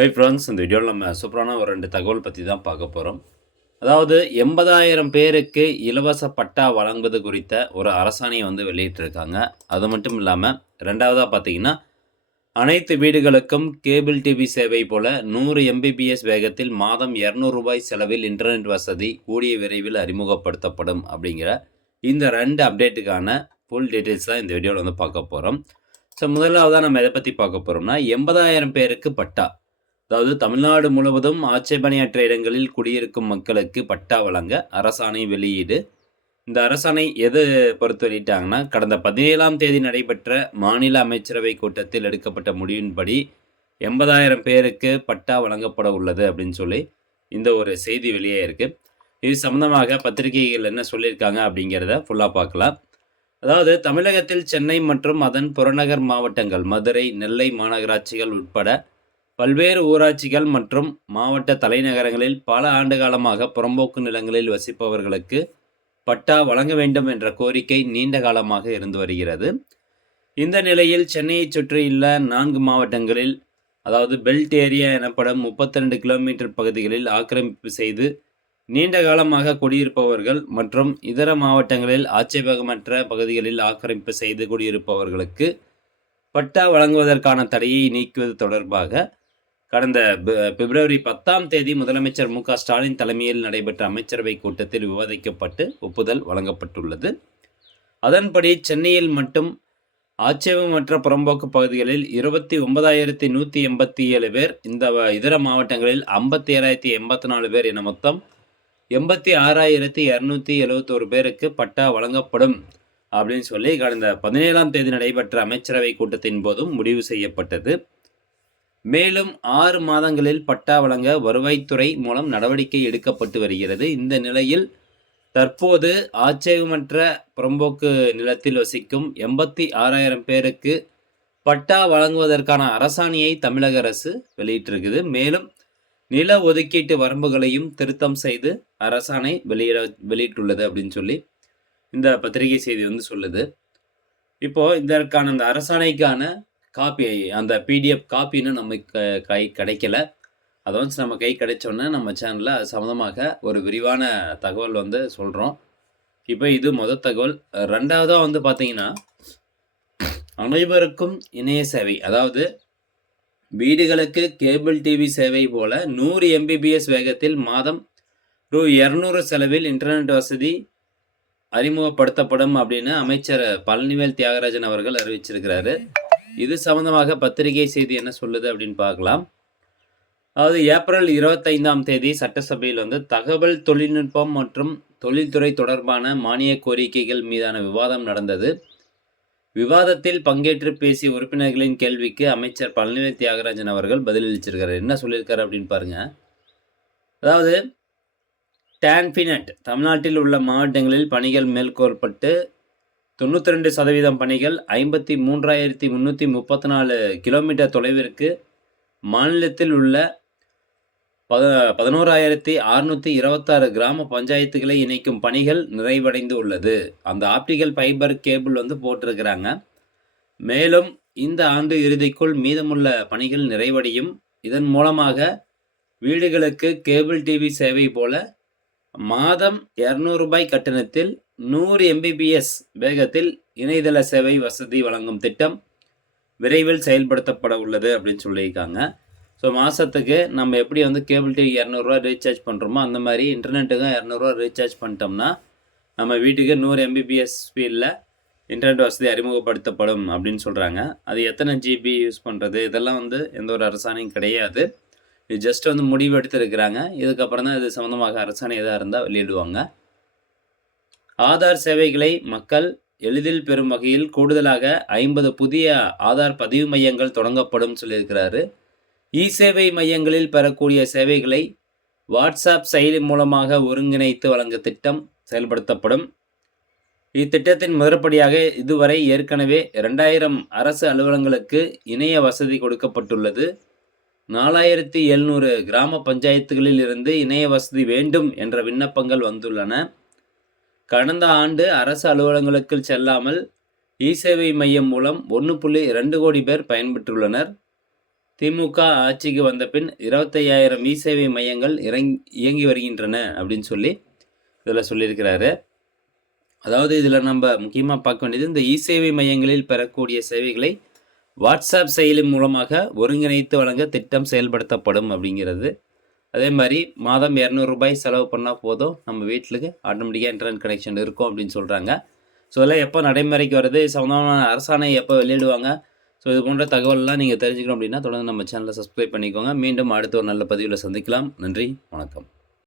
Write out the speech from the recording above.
Hi friends இந்த வீடியோவில் நம்ம சூப்பரான ஒரு ரெண்டு தகவல் பற்றி தான் பார்க்க போகிறோம் அதாவது எண்பதாயிரம் பேருக்கு இலவச பட்டா வழங்குவது குறித்த ஒரு அரசாணையை வந்து வெளியிட்டிருக்காங்க. அது மட்டும் இல்லாமல் ரெண்டாவதாக பார்த்தீங்கன்னா அனைத்து வீடுகளுக்கும் கேபிள் டிவி சேவை போல நூறு எம்பிபிஎஸ் வேகத்தில் மாதம் இரநூறுபாய் செலவில் இன்டர்நெட் வசதி கூடிய விரைவில் அறிமுகப்படுத்தப்படும் அப்படிங்கிற இந்த ரெண்டு அப்டேட்டுக்கான ஃபுல் டீட்டெயில்ஸ் தான் இந்த வீடியோவில் வந்து பார்க்க போகிறோம் ஸோ முதலாவதாக நம்ம எதை பற்றி பார்க்க போகிறோம்னா எண்பதாயிரம் பேருக்கு பட்டா அதாவது தமிழ்நாடு முழுவதும் ஆட்சேபனையற்ற இடங்களில் குடியிருக்கும் மக்களுக்கு பட்டா வழங்க அரசாணை வெளியீடு. இந்த அரசாணை எது பொறுத்து வெளியிட்டாங்கன்னா கடந்த பதினேழாம் தேதி நடைபெற்ற மாநில அமைச்சரவை கூட்டத்தில் எடுக்கப்பட்ட முடிவின்படி எண்பதாயிரம் பேருக்கு பட்டா வழங்கப்பட உள்ளது அப்படின்னு சொல்லி இந்த ஒரு செய்தி வெளியே இருக்குது இது சம்மந்தமாக பத்திரிகைகள் என்ன சொல்லியிருக்காங்க அப்படிங்கிறத ஃபுல்லாக பார்க்கலாம். அதாவது தமிழகத்தில் சென்னை மற்றும் அதன் புறநகர் மாவட்டங்கள் மதுரை நெல்லை மாநகராட்சிகள் உட்பட பல்வேறு ஊராட்சிகள் மற்றும் மாவட்ட தலைநகரங்களில் பல ஆண்டு காலமாக புறம்போக்கு நிலங்களில் வசிப்பவர்களுக்கு பட்டா வழங்க வேண்டும் என்ற கோரிக்கை நீண்ட காலமாக இருந்து வருகிறது. இந்த நிலையில் சென்னையை சுற்றியுள்ள நான்கு மாவட்டங்களில் அதாவது பெல்ட் ஏரியா எனப்படும் முப்பத்தி ரெண்டு கிலோமீட்டர் பகுதிகளில் ஆக்கிரமிப்பு செய்து நீண்ட காலமாக குடியிருப்பவர்கள் மற்றும் இதர மாவட்டங்களில் ஆட்சேபகமற்ற பகுதிகளில் ஆக்கிரமிப்பு செய்து குடியிருப்பவர்களுக்கு பட்டா வழங்குவதற்கான தடையை நீக்குவது தொடர்பாக கடந்த பிப்ரவரி பத்தாம் தேதி முதலமைச்சர் மு ஸ்டாலின் தலைமையில் நடைபெற்ற அமைச்சரவை கூட்டத்தில் விவாதிக்கப்பட்டு ஒப்புதல் வழங்கப்பட்டுள்ளது. அதன்படி சென்னையில் மட்டும் ஆட்சேபமற்ற புறம்போக்கு பகுதிகளில் இருபத்தி ஒன்பதாயிரத்தி நூற்றி எண்பத்தி ஏழு பேர் இந்த இதர மாவட்டங்களில் ஐம்பத்தி ஏழாயிரத்தி எண்பத்தி நாலு பேர் என மொத்தம் எண்பத்தி ஆறாயிரத்தி இரநூத்தி எழுபத்தோரு பேருக்கு பட்டா வழங்கப்படும் அப்படின்னு சொல்லி கடந்த பதினேழாம் தேதி நடைபெற்ற அமைச்சரவை கூட்டத்தின் போதும் முடிவு செய்யப்பட்டது. மேலும் ஆறு மாதங்களில் பட்டா வழங்க வருவாய்த்துறை மூலம் நடவடிக்கை எடுக்கப்பட்டு வருகிறது. இந்த நிலையில் தற்போது ஆட்சேபமற்ற புறம்போக்கு நிலத்தில் வசிக்கும் எண்பத்தி ஆறாயிரம் பேருக்கு பட்டா வழங்குவதற்கான அரசாணையை தமிழக அரசு வெளியிட்டிருக்குது. மேலும் நில ஒதுக்கீட்டு வரம்புகளையும் திருத்தம் செய்து அரசாணை வெளியிட வெளியிட்டுள்ளது அப்படின்னு சொல்லி இந்த பத்திரிகை செய்தி வந்து சொல்லுது. இப்போது இதற்கான அந்த அரசாணைக்கான காப்பி அந்த பிடிஎஃப் காப்பின்னு நம்ம கை கிடைக்கல. அதை வந்து நம்ம கை கிடைச்சோன்னே நம்ம சேனலில் அது சம்மந்தமாக ஒரு விரிவான தகவல் வந்து சொல்கிறோம் இப்போ இது முதல் தகவல். ரெண்டாவதாக வந்து பார்த்தீங்கன்னா அனைவருக்கும் இணைய சேவை அதாவது வீடுகளுக்கு கேபிள் டிவி சேவை போல நூறு எம்பிபிஎஸ் வேகத்தில் மாதம் ரூ இரநூறு செலவில் இன்டர்நெட் வசதி அறிமுகப்படுத்தப்படும் அப்படின்னு அமைச்சர் பழனிவேல் தியாகராஜன் அவர்கள் அறிவிச்சிருக்கிறாரு. இது சம்பந்தமாக பத்திரிகை செய்தி என்ன சொல்லுது அப்படின்னு பார்க்கலாம். அதாவது ஏப்ரல் இருபத்தைந்தாம் தேதி சட்டசபையில் வந்து தகவல் தொழில்நுட்பம் மற்றும் தொழில்துறை தொடர்பான மானிய கோரிக்கைகள் மீதான விவாதம் நடந்தது. விவாதத்தில் பங்கேற்று பேசிய உறுப்பினர்களின் கேள்விக்கு அமைச்சர் பழனிவேல் தியாகராஜன் அவர்கள் பதிலளிச்சிருக்கிறார். என்ன சொல்லியிருக்காரு அப்படின்னு பாருங்க. அதாவது டான்பினட் தமிழ்நாட்டில் உள்ள மாவட்டங்களில் பணிகள் மேற்கோள்பட்டு தொண்ணூற்றி ரெண்டு சதவீதம் பணிகள் ஐம்பத்தி மூன்றாயிரத்தி முந்நூற்றி முப்பத்தி நாலு கிலோமீட்டர் தொலைவிற்கு மாநிலத்தில் உள்ள பத பதினோராயிரத்தி அறுநூற்றி இருபத்தாறு கிராம பஞ்சாயத்துகளை இணைக்கும் பணிகள் நிறைவடைந்து உள்ளது. அந்த ஆப்டிக்கல் ஃபைபர் கேபிள் வந்து போட்டிருக்கிறாங்க. மேலும் இந்த ஆண்டு இறுதிக்குள் மீதமுள்ள பணிகள் நிறைவடையும். இதன் மூலமாக வீடுகளுக்கு கேபிள் டிவி சேவை போல மாதம் இரநூறு ரூபாய் கட்டணத்தில் நூறு எம்பிபிஎஸ் வேகத்தில் இணையதள சேவை வசதி வழங்கும் திட்டம் விரைவில் செயல்படுத்தப்பட உள்ளது அப்படின்னு சொல்லியிருக்காங்க. ஸோ மாதத்துக்கு நம்ம எப்படி வந்து கேபிள் டிவி இரநூறுவா ரீசார்ஜ் பண்ணுறோமோ அந்த மாதிரி இன்டர்நெட்டுக்கும் இரநூறுவா ரீசார்ஜ் பண்ணிட்டோம்னா நம்ம வீட்டுக்கு நூறு எம்பிபிஎஸ் ஸ்பீடில் இன்டர்நெட் வசதி அறிமுகப்படுத்தப்படும் அப்படின்னு சொல்கிறாங்க அது எத்தனை ஜிபி யூஸ் பண்ணுறது இதெல்லாம் வந்து எந்த ஒரு அரசாணையும் கிடையாது. இது ஜஸ்ட் வந்து முடிவு எடுத்துருக்கிறாங்க. இதுக்கப்புறம் தான் இது சம்மந்தமாக அரசாணை எதாக இருந்தால் வெளியிடுவாங்க. ஆதார் சேவைகளை மக்கள் எளிதில் பெறும் வகையில் கூடுதலாக ஐம்பது புதிய ஆதார் பதிவு மையங்கள் தொடங்கப்படும் சொல்லியிருக்கிறாரு. இ சேவை மையங்களில் பெறக்கூடிய சேவைகளை வாட்ஸ்அப் செயலி மூலமாக ஒருங்கிணைத்து வழங்க திட்டம் செயல்படுத்தப்படும். இத்திட்டத்தின் முதற்படியாக இதுவரை ஏற்கனவே ரெண்டாயிரம் அரசு அலுவலங்களுக்கு இணைய வசதி கொடுக்கப்பட்டுள்ளது. நாலாயிரத்தி எழுநூறு கிராம பஞ்சாயத்துகளில் இருந்து இணைய வசதி வேண்டும் என்ற விண்ணப்பங்கள் வந்துள்ளன. கடந்த ஆண்டு அரசு அலுவலகங்களுக்கு செல்லாமல் இ சேவை மையம் மூலம் ஒன்று புள்ளி ரெண்டு கோடி பேர் பயன்பெற்றுள்ளனர். திமுக ஆட்சிக்கு வந்த பின் இருபத்தையாயிரம் இ சேவை மையங்கள் இறங் இயங்கி வருகின்றன அப்படின்னு சொல்லி இதில் சொல்லியிருக்கிறாரு. அதாவது இதில் நம்ம முக்கியமாக பார்க்க வேண்டியது இந்த இ சேவை மையங்களில் பெறக்கூடிய சேவைகளை வாட்ஸ்அப் செயலி மூலமாக ஒருங்கிணைத்து வழங்க திட்டம் செயல்படுத்தப்படும் அப்படிங்கிறது. அதே மாதிரி மாதம் இரநூறுபாய் செலவு பண்ணால் போதும். நம்ம வீட்டுக்கு ஆட்டோமேட்டிக்காக இன்டர்நெட் கனெக்ஷன் இருக்கும் அப்படின்னு சொல்கிறாங்க ஸோ இதெல்லாம் எப்போ நடைமுறைக்கு வருது? சம்மந்தமான அரசாணை எப்போ வெளியிடுவாங்க? ஸோ இது போன்ற தகவல்லாம் நீங்கள் தெரிஞ்சுக்கணும் அப்படின்னா தொடர்ந்து நம்ம சேனலை சப்ஸ்கிரைப் பண்ணிக்கோங்க. மீண்டும் அடுத்த ஒரு நல்ல பதிவில் சந்திக்கலாம். நன்றி வணக்கம்.